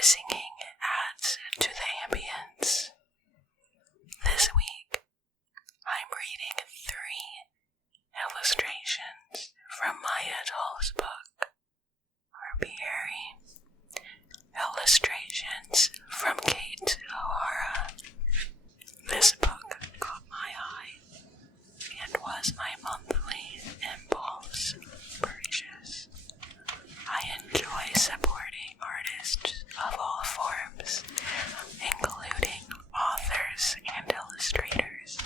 singing adds to the ambience. This week, I'm reading 3 illustrations from Maia Toll's book, Herbiary. Illustrations from Kate O'Hara. This book caught my eye and was my monthly impulse purchase. I enjoy supporting artists of all forms, including authors and illustrators.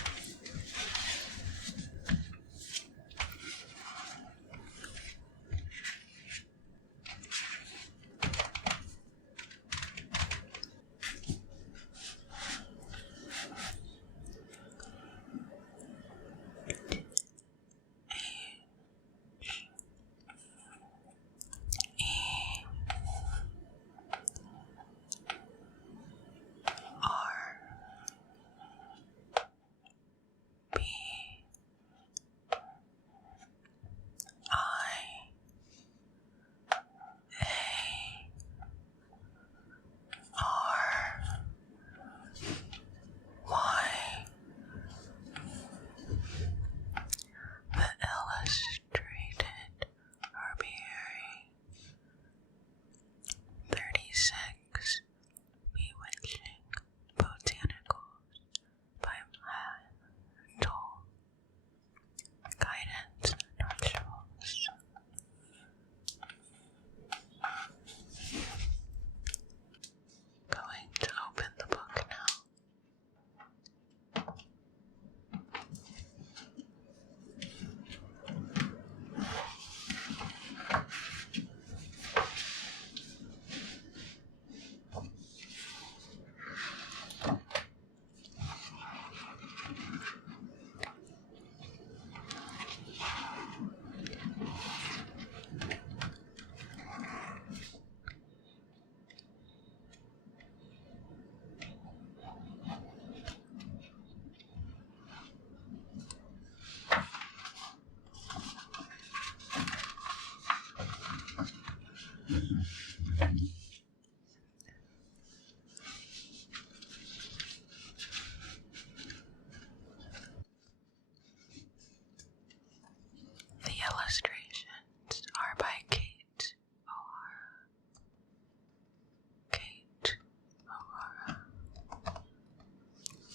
The illustrations are by Kate O'Hara.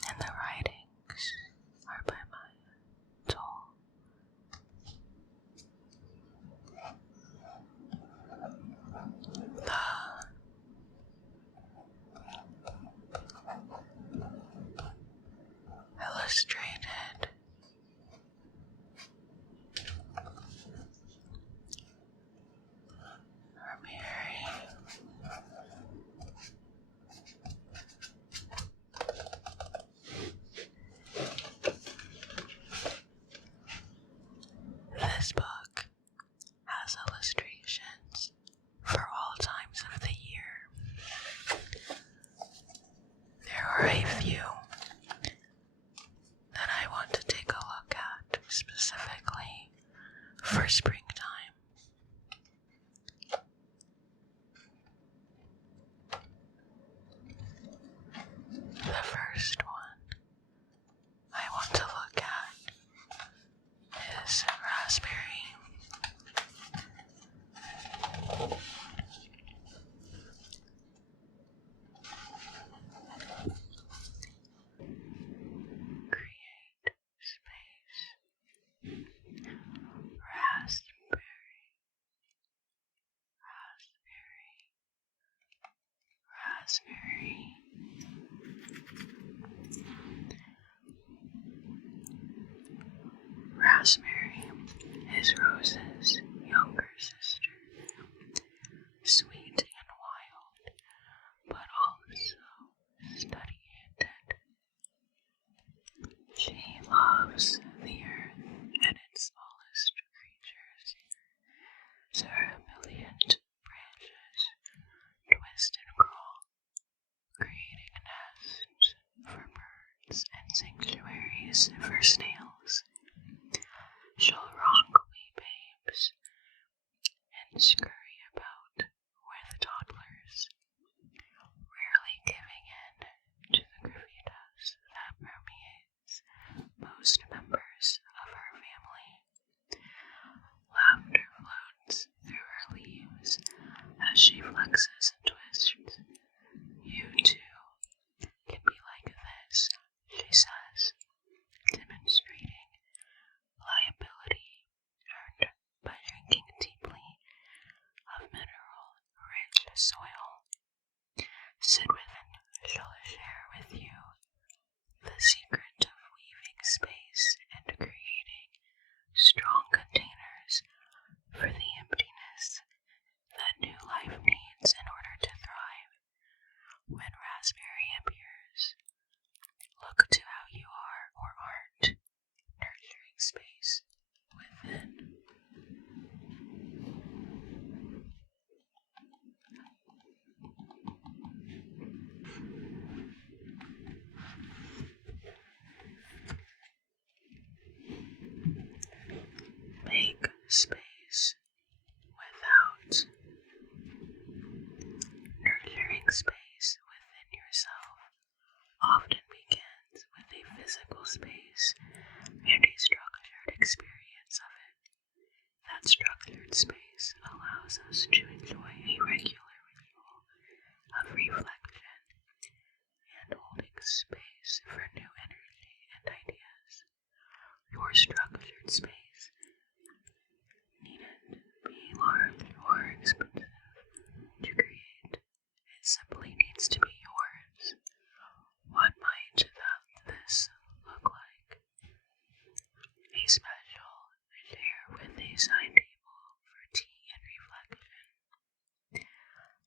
And the writings are by Maia Toll. The illustrated Herbiary. This book has illustrations for all times of the year. There are a few that I want to take a look at specifically for springtime. The first one I want to look at is raspberry. Create space. Raspberry. Raspberry is Rose's younger sister, sweet and wild, but also study-handed. She loves the earth and its smallest creatures, so her brilliant branches twist and crawl, creating nests for birds and sanctuaries for snails. She'll rock wee babes and scurry about with toddlers, sit with and shall share with you the secret of weaving space and creating strong containers for the emptiness that new life needs in order to thrive. When raspberry appears, look to how you are or aren't nurturing space within. Make space without. Nurturing space within yourself often begins with a physical space and a structured experience of it. That structured space allows us to enjoy a regular ritual of reflection and holding space for new energy and ideas. Your structured space needn't be large or expensive to create. It simply needs to be yours. What might this look like? A special chair with a side table for tea and reflection.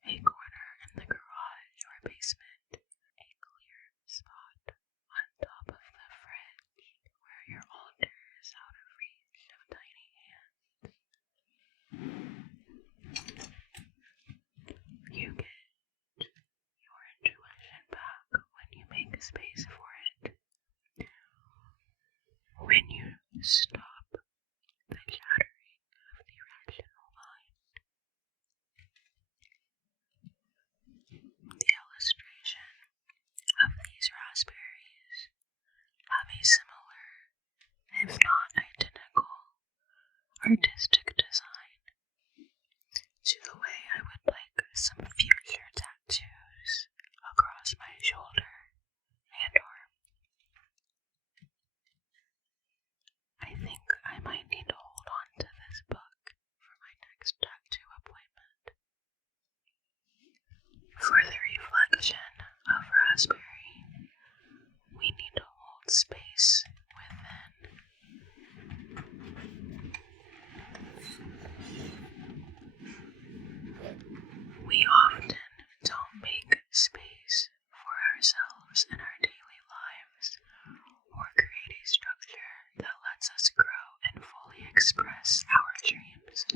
A corner in the garage or basement. A clear spot on top of the fridge where your altar is out of reach of tiny hands. You get your intuition back when you make space for it. When you stop the chattering of the rational mind. The illustration of these raspberries have a similar, if not identical, artistic design to the way I would like some future tattoos across my shoulder and arm. I think I might need to hold on to this book for my next tattoo appointment. For the reflection of raspberry, we need to hold space within. We often don't make space for ourselves in our daily lives or create a structure that lets us grow and fully express our dreams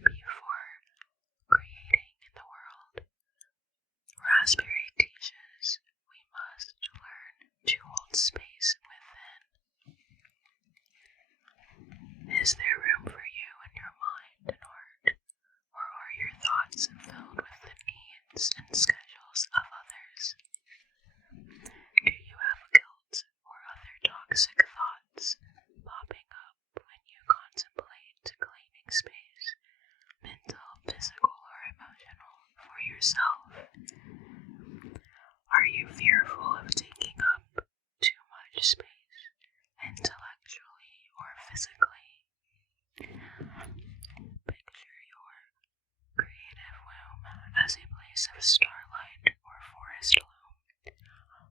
before creating the world. Raspberry teaches we must learn to hold space within. Is there room for you in your mind and heart, or are your thoughts filled with the needs and schedules of others? Do you have guilt or other toxic thoughts popping up when you contemplate claiming space, mental, physical, or emotional, for yourself? Are you fearful of taking up too much space, intellectually or physically? Picture your creative womb as a place of starlight or forest loam,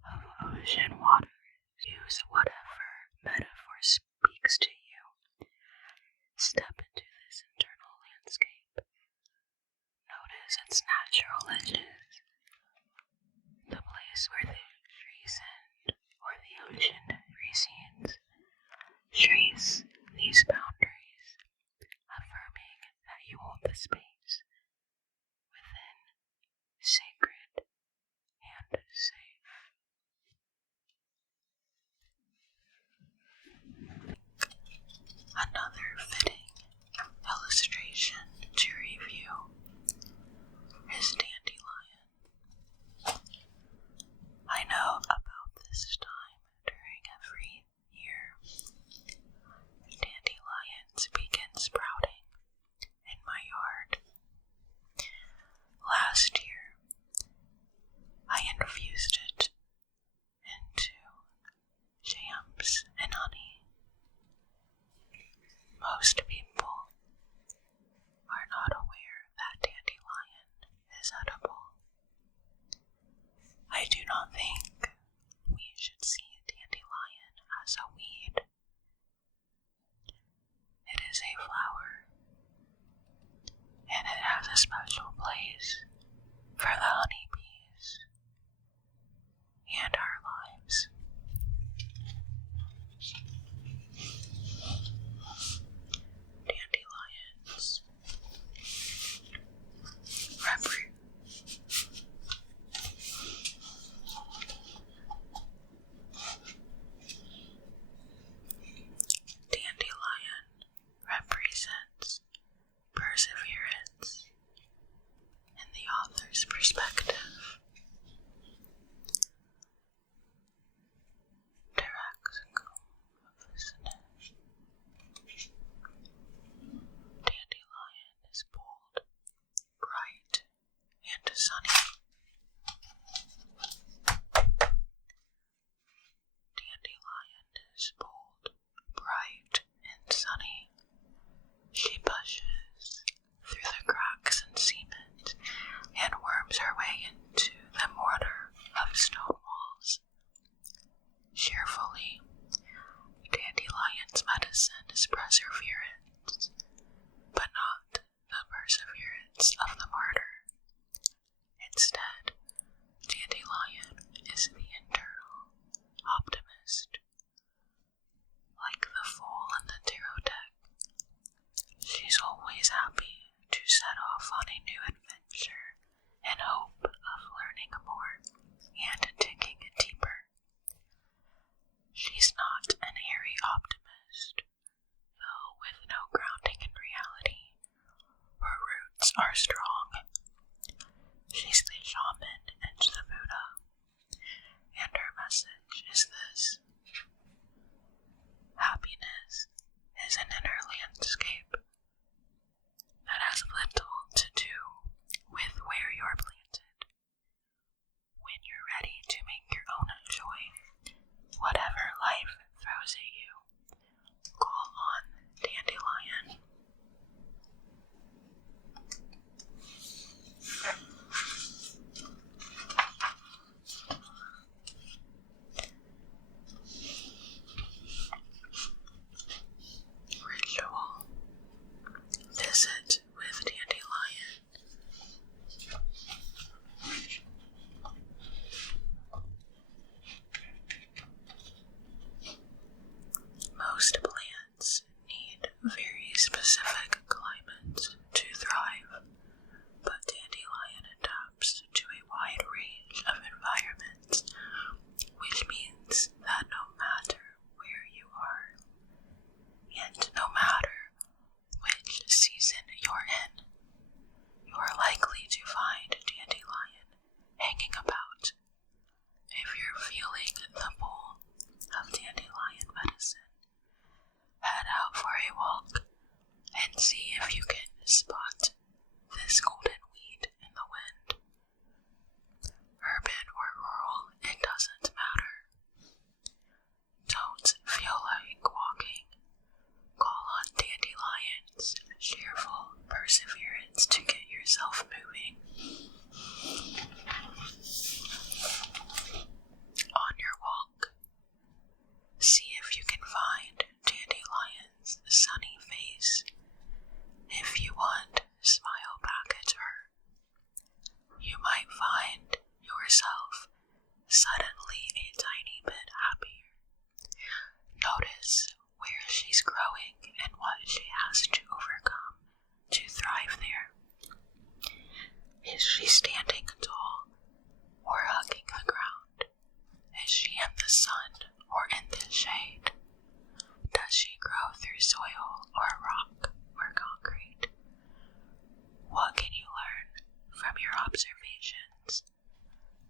of ocean water. Use whatever metaphor speaks to you. Step into this internal landscape. Notice its natural edges, the place where the trees end or the ocean recedes. Trace these boundaries, affirming that you hold the space within, sacred and safe. Another fitting illustration to review is dandelion. I know about this time during every year. Dandelions begin sprouting in my yard. Last year,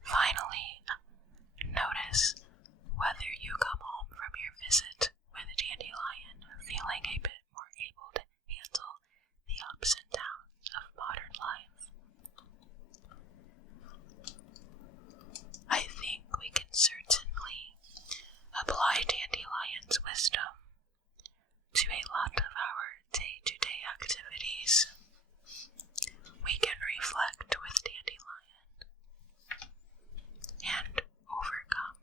Finally, notice whether you come home from your visit with a dandelion feeling a bit more able to handle the ups and downs of modern life. I think we can certainly apply dandelion's wisdom to a lot of our day-to-day activities. We can reflect with dandelion and overcome.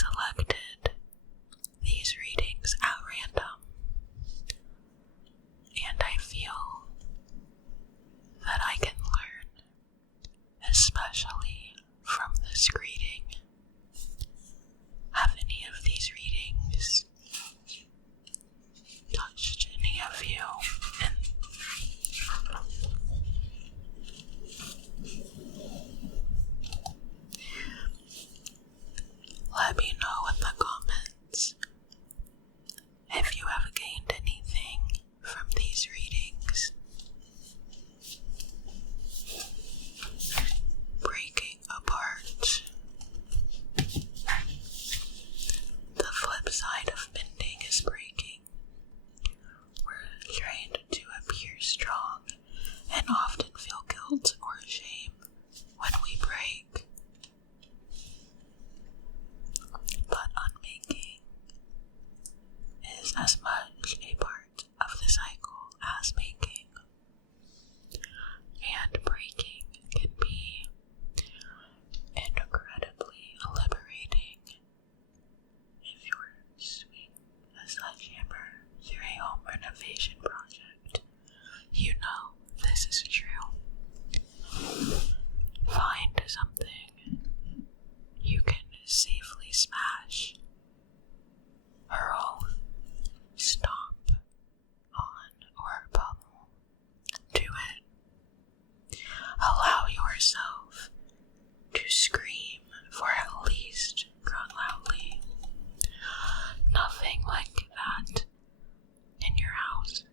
selected these readings at random, and I feel that I can learn, especially from this reading. Have any of these readings touched any of you? Let me know in the comments if you have gained anything from these readings. Breaking apart. The flip side of bending is breaking. We're trained to appear strong and often feel guilt or shame when we break. But unmaking is as much a part of the cycle as making. And breaking can be incredibly liberating. If you're swinging a sledgehammer through a home renovation project, you know this is true. Find something you can safely smash, hurl, stomp on, or pummel. Do it. Allow yourself to scream for at least groan loudly. Nothing like that in your house.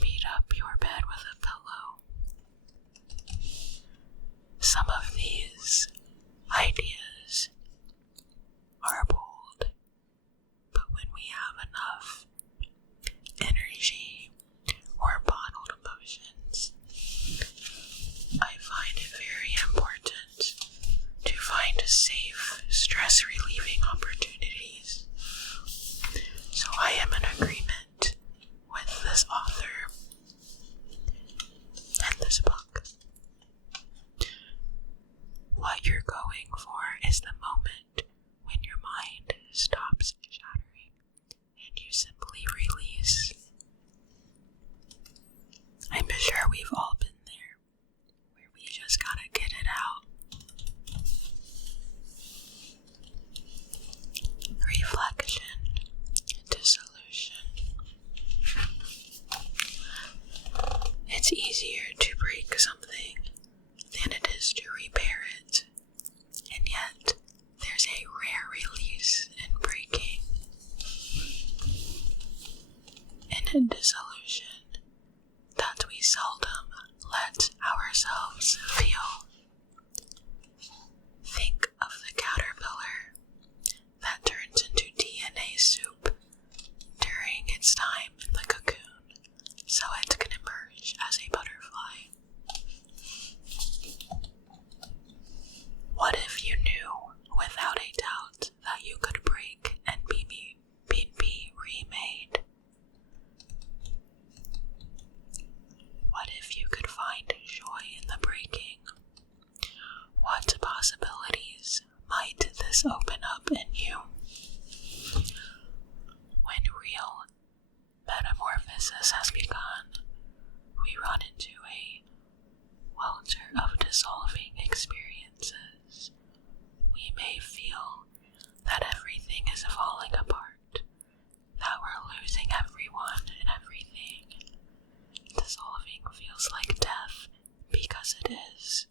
Beat up your bed with a pillow. Some of these ideas are bold, but when we have enough energy or bottled emotions, I find it very important to find safe, stress-relieving opportunities. So I am in agreement with this author and this book. What you're going for is the moment when your mind stops shattering and you simply release. I'm sure we've all been there, where we just gotta get it out. Reflection, dissolution. It's easier to break something than it is to repair it, and yet there's a rare release in breaking. In dissolution that we seldom let ourselves feel. Think of the caterpillar that turns into DNA soup during its time in the cocoon so it can emerge as a butterfly. What if you knew without a doubt that you could break and be remade? What if you could find joy in the breaking? What possibilities might this open up in you? When real metamorphosis has begun, we run into a welter of dissolving experiences. We may feel that everything is falling apart, that we're losing everyone and everything. Dissolving feels like death because it is.